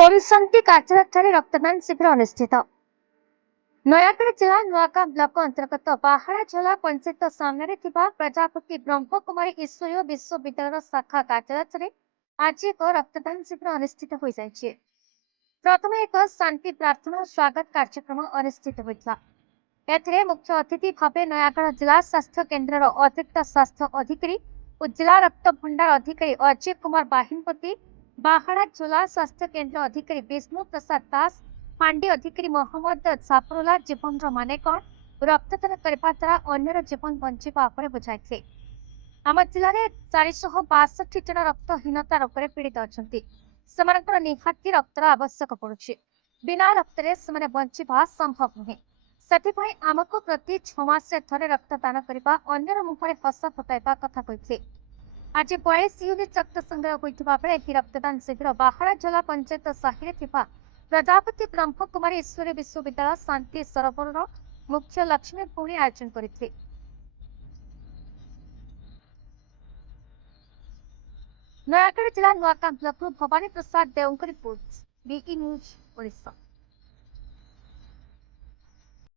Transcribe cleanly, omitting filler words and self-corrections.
ପରିସନ୍ତି କାର୍ଯ୍ୟାଳୟଠାରେ ରକ୍ତଦାନ ଶିବିର ଅନୁଷ୍ଠିତ। ନୟାଗଡ଼ ଜିଲ୍ଲା ନୂଆଗାଁ ବ୍ଲକ ଅନ୍ତର୍ଗତ ବାହାଡ଼ାଝୋଲା ପଞ୍ଚାୟତ ସାମ୍ନାରେ ଥିବା ପ୍ରଜାପତି ବ୍ରହ୍ମକୁମାରୀ ଈଶ୍ୱରୀୟ ବିଶ୍ୱବିଦ୍ୟାଳୟର ଶାଖା କାର୍ଯ୍ୟାଳୟରେ ଆଜି ଏକ ରକ୍ତଦାନ ଶିବିର ଅନୁଷ୍ଠିତ ହୋଇଯାଇଛି। ପ୍ରଥମେ ଏକ ଶାନ୍ତି ପ୍ରାର୍ଥନା ଓ ସ୍ୱାଗତ କାର୍ଯ୍ୟକ୍ରମ ଅନୁଷ୍ଠିତ ହୋଇଥିଲା। ଏଥିରେ ମୁଖ୍ୟ ଅତିଥି ଭାବେ ନୟାଗଡ଼ ଜିଲ୍ଲା ସ୍ୱାସ୍ଥ୍ୟ କେନ୍ଦ୍ରର ଅତିରିକ୍ତ ସ୍ୱାସ୍ଥ୍ୟ ଅଧିକାରୀ ଓ ଜିଲ୍ଲା ରକ୍ତ ଭଣ୍ଡାର ଅଧିକାରୀ ଅଜୟ କୁମାର ବାହିନପତି, ବାହାଡ଼ାଝୋଲା ସ୍ୱାସ୍ଥ୍ୟ କେନ୍ଦ୍ର ଅଧିକାରୀ ବିଷ୍ଣୁ ପ୍ରସାଦ ଦାସ, ଫାଣ୍ଡି ଅଧିକାରୀ ମହମ୍ମଦ ଜାଫରୁଲ୍ଲାହ ଜୀବନର ମାନେ କ'ଣ, ରକ୍ତଦାନ କରିବା ଦ୍ୱାରା ଅନ୍ୟର ଜୀବନ ବଞ୍ଚିବା ଉପରେ ବୁଝାଇଥିଲେ। ଆମ ଜିଲ୍ଲାରେ 462 ଜଣ ରକ୍ତହୀନତା ରୋଗରେ ପୀଡ଼ିତ ଅଛନ୍ତି। ସେମାନଙ୍କର ନିହାତି ରକ୍ତର ଆବଶ୍ୟକ ପଡୁଛି। ବିନା ରକ୍ତରେ ସେମାନେ ବଞ୍ଚିବା ସମ୍ଭବ ନୁହେଁ। ସେଥିପାଇଁ ଆମକୁ ପ୍ରତି 6 ମାସରେ ଥରେ ରକ୍ତଦାନ କରିବା, ଅନ୍ୟର ମୁହଁରେ ହସ ଫୁଟାଇବା କଥା କହିଥିଲେ। ଆଜି 42 ୟୁନିଟ୍ ରକ୍ତ ସଂଗ୍ରହ ହୋଇଥିବା ବେଳେ ଏହି ରକ୍ତଦାନ ଶିବିର ବାହାଡ଼ାଝୋଲା ପଞ୍ଚାୟତ ସାହିରେ ଥିବା ପ୍ରଜାପତି ବ୍ରହ୍ମକୁମାରୀ ଈଶ୍ୱରୀୟ ବିଶ୍ୱବିଦ୍ୟାଳୟ ଶାନ୍ତି ସରୋବରର ମୁଖ୍ୟ ଲକ୍ଷ୍ମୀ ପୁଣି ଆୟୋଜନ କରିଥିଲେ। ନୟାଗଡ଼ ଜିଲ୍ଲା ନୂଆଗାଁ ବ୍ଲକରୁ ଭବାନୀ ପ୍ରସାଦ ଦେଓଙ୍କ ରିପୋର୍ଟ, ବିଇ ନ୍ୟୁଜ୍ ଓଡ଼ିଶା।